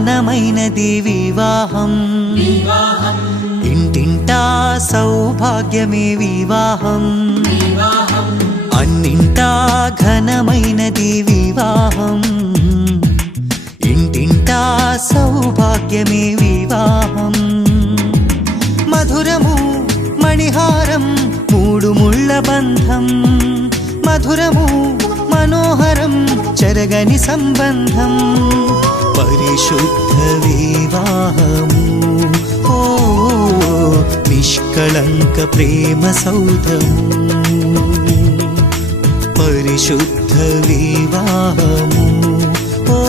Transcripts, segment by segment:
ఘనమైనది వివాహం, ఇంటింటా సౌభాగ్యమే వివాహం, అన్నింటా ఘనమైనది వివాహం, ఇంటింటా సౌభాగ్యమే వివాహం. మధురము మణిహారం మూడు ముళ్ళ బంధం, మధురము మనోహరం చెరగని సంబంధం, పరిశుద్ధ వివాహము ఓ నిష్కళంక ప్రేమ సౌధము, పరిశుద్ధ వివాహము ఓ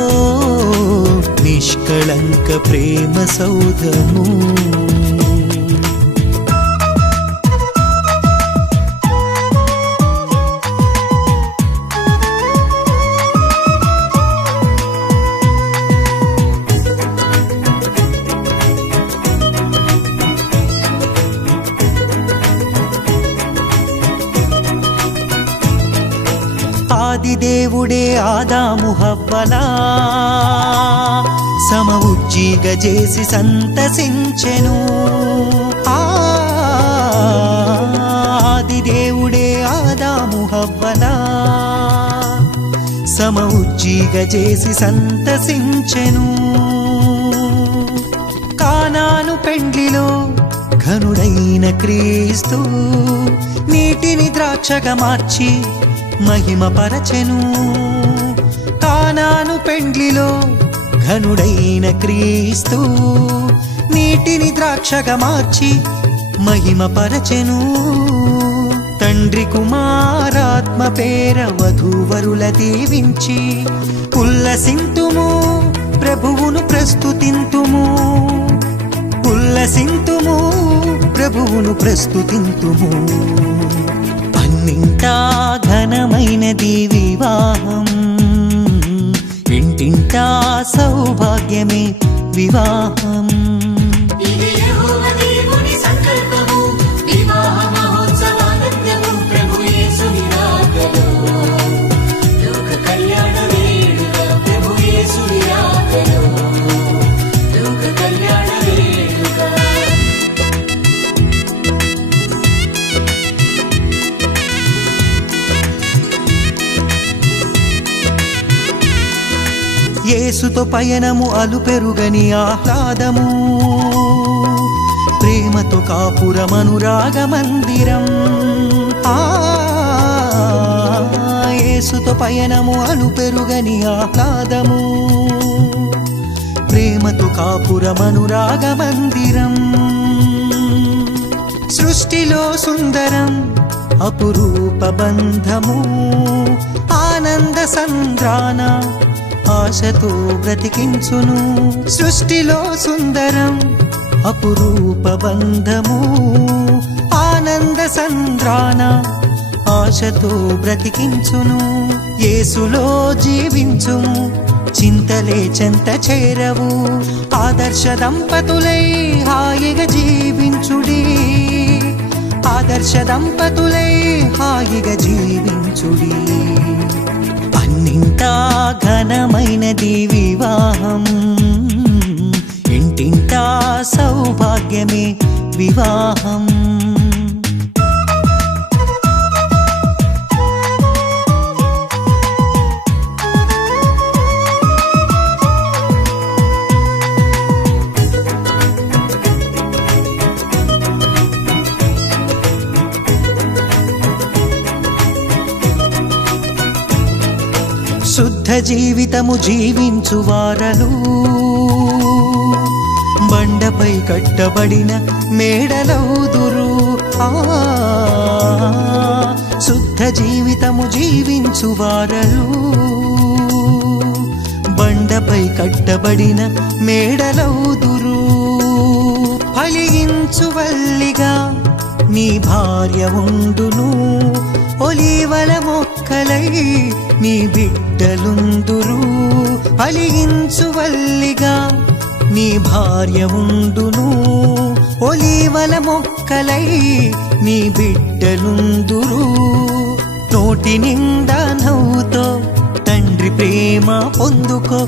నిష్కళంక ప్రేమ సౌధము. ఆదిదేవుడే ఆదాము హవ్వలా సమఉజ్జీగ చేసి సంతసించెను, ఆదిదేవుడే ఆదాము హవ్వలా సమఉజ్జీగ చేసి సంతసించెను. కానాను పెండ్లిలో ఘనుడైన క్రీస్తు నీటిని ద్రాక్షగా మార్చి మహిమ పరచెను, కానాను పెండ్లిలో ఘనుడైన క్రీస్తు నీటిని ద్రాక్షగా మార్చి మహిమ పరచెను. తండ్రి కుమారాత్మ పేర వధూవరుల దీవించి ఉల్లసింతుము ప్రభువును ప్రస్తుతింతుము, ఉల్లసింతుము ప్రభువును ప్రస్తుతింతుము. అన్నింటా ఘనమైనది వివాహం, ఇంటింటా సౌభాగ్యమే వివాహం. యేసుతో పయనము అలుపెరుగని ఆహ్లాదము, ప్రేమతో కాపురమనురాగ మందిరం, యేసుతో పయనము అలుపెరుగని ఆహ్లాదము, ప్రేమతో కాపురమనురాగ మందిరం. సృష్టిలో సుందరం అపురూప బంధము, ఆనంద సంద్రాన ఆశతో బ్రతికించును. సృష్టిలో సుందరం అపురూప బంధము, ఆనంద సంద్రాన ఆశతో బ్రతికించును. యేసులో జీవించుము చింతలే చెంత చేరవు, ఆదర్శ దంపతులై హాయిగా జీవించుడి, ఆదర్శ దంపతులై హాయిగా జీవించుడి. అన్నింటా ఘనమైనది వివాహం, ఇంటింటా సౌభాగ్యమే వివాహం. శుద్ధ జీవితము జీవించు వారలు బండపై కట్టబడిన మేడలౌదురు, శుద్ధ జీవితము జీవించు వారలు బండపై కట్టబడిన మేడలౌదురు. ఫలించు వల్లిగా నీ భార్య ఉండును, ఒలీవల మొక్కలై నీ బిడ్డలుందురు. ఫలించు వల్లిగా నీ భార్య ఉండును, ఒలీవల మొక్కలై నీ బిడ్డలుందురు. నోటి నిండా నవ్వుతో తండ్రి ప్రేమ పొందుకో.